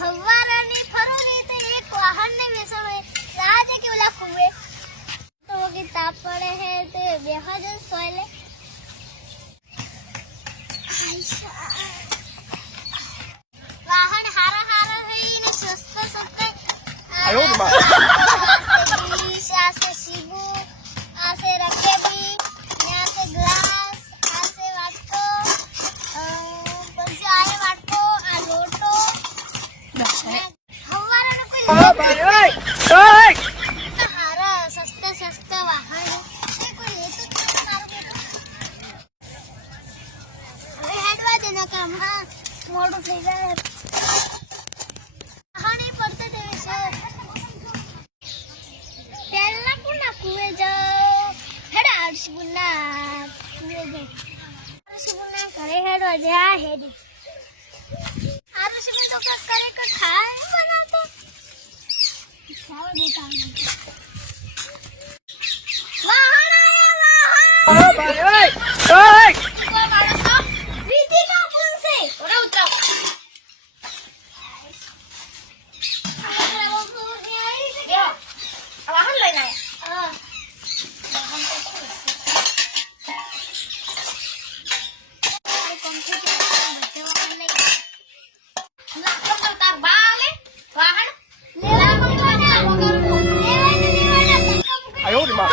હવારાની ફરોની તે એક વાહનને બેસાડે રાજે કે ઓલા કુવે તો કે તાપ પડે હે તે બેહાજન સોયલે વાહન હારા હારા હઈને સસ્તા સસ્તા આયો માં આસે શીબુ આસે રકેબી આસે ગ્લાસ આસે વાટકો પછી આએ વાટકો આ લોટો હવારાનો કોઈ ભાઈ ઓય હારા સસ્તા સસ્તા વાહન એ કોઈ લેતો તો સારું કે હવે હેડવા દેના કામ હા મોડું થઈ જાય હાની પડતે તે છે પહેલા કોના કુવે જાઓ હેડા આરસીબુના કુવે જાઓ આરસીબુના ઘરે હેડવા જા હેડી આરસીબુ તો કાક કરે કે ખાય બનાવતો ખાવા દેતા વાહન આયા ભાઈ ઓય કોઈ માણસો રીતિ કા પૂછે ઓરે ઉતરો વાહન લઈને આયા આયો માં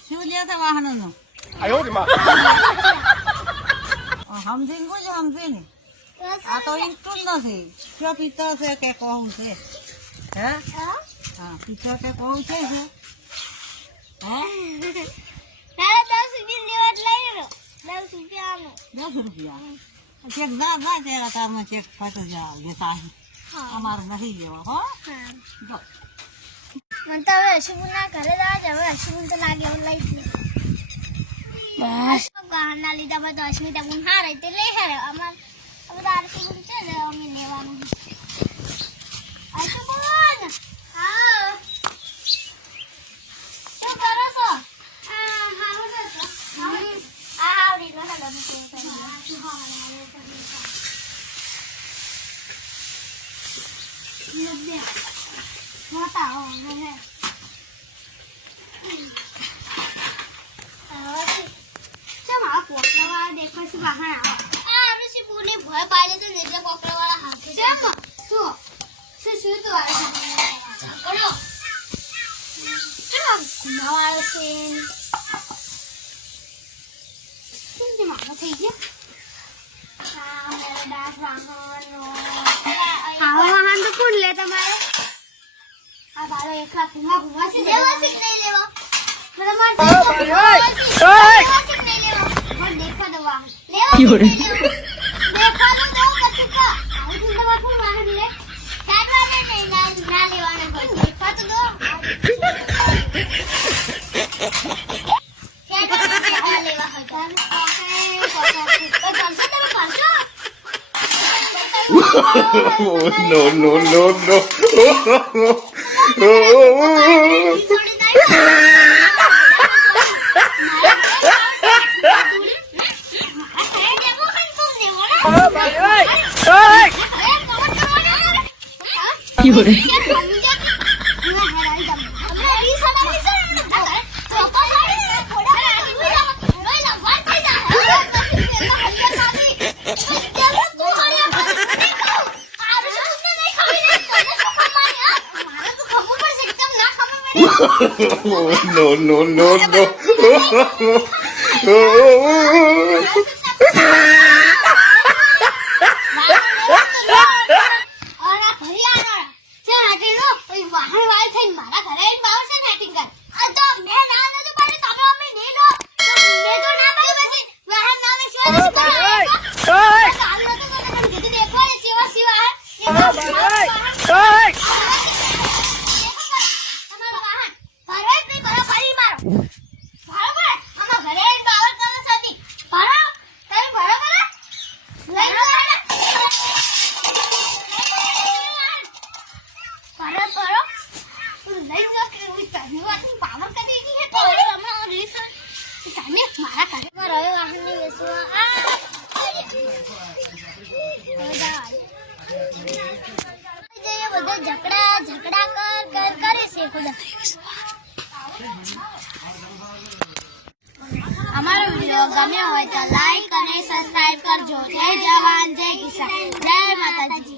શું લેતા વાહનો નો આયો માં સમજી ને સમજે ને આ તો ઇન્ટુલ નથી શું પિત્તર છે કે કહું છે હે હા પિત્તર કે કહું છે હે 10 રૂપિયા ચેક ના ના તેના તારમાં ચેક ફટ જા લેતા અમારે નથી લેવા હો જો મને તો હવે અશુભના ઘરે જવા છે હવે અશુભ તો લાગે હું લઈ બસ ગાના લીધા બધો અસ્મિતા ગુણ હારે તે લે હારે અમાર હવે તો અશુભ છે ને અમે લેવાનું અશુભ હા શું કરો છો હા આવડી લો હેલો મોટા હો મને ચમા કોકરાવાળા દેખો છે બહાર આ આપણે પૂને ભય પાડે તો એટલે કોકરાવાળા હાથે ચમ શું તો આવે કરો ચમ નવાળો છે શું માનો થઈ ગયો હા મેરો ડાસ વાહનો આવો વાહન તો કોણ લે તમારે આ બારો એકલા ઘુમા છે લેવા છે નહીં લેવા તમારે દેખા દો વાહન લેવા દેખા દો પછી કા આવું તો તમારે કોણ વાહન લે કાટવા દે નહીં ના લેવાના કોઈ દેખા તો દો ક્યાં લેવા હતા no. No, no, no, no. અમારો વિડીયો ગમ્યો હોય તો લાઈક અને સબસ્ક્રાઇબ કરજો. જય જવાન જય કિસાન જય માતાજી.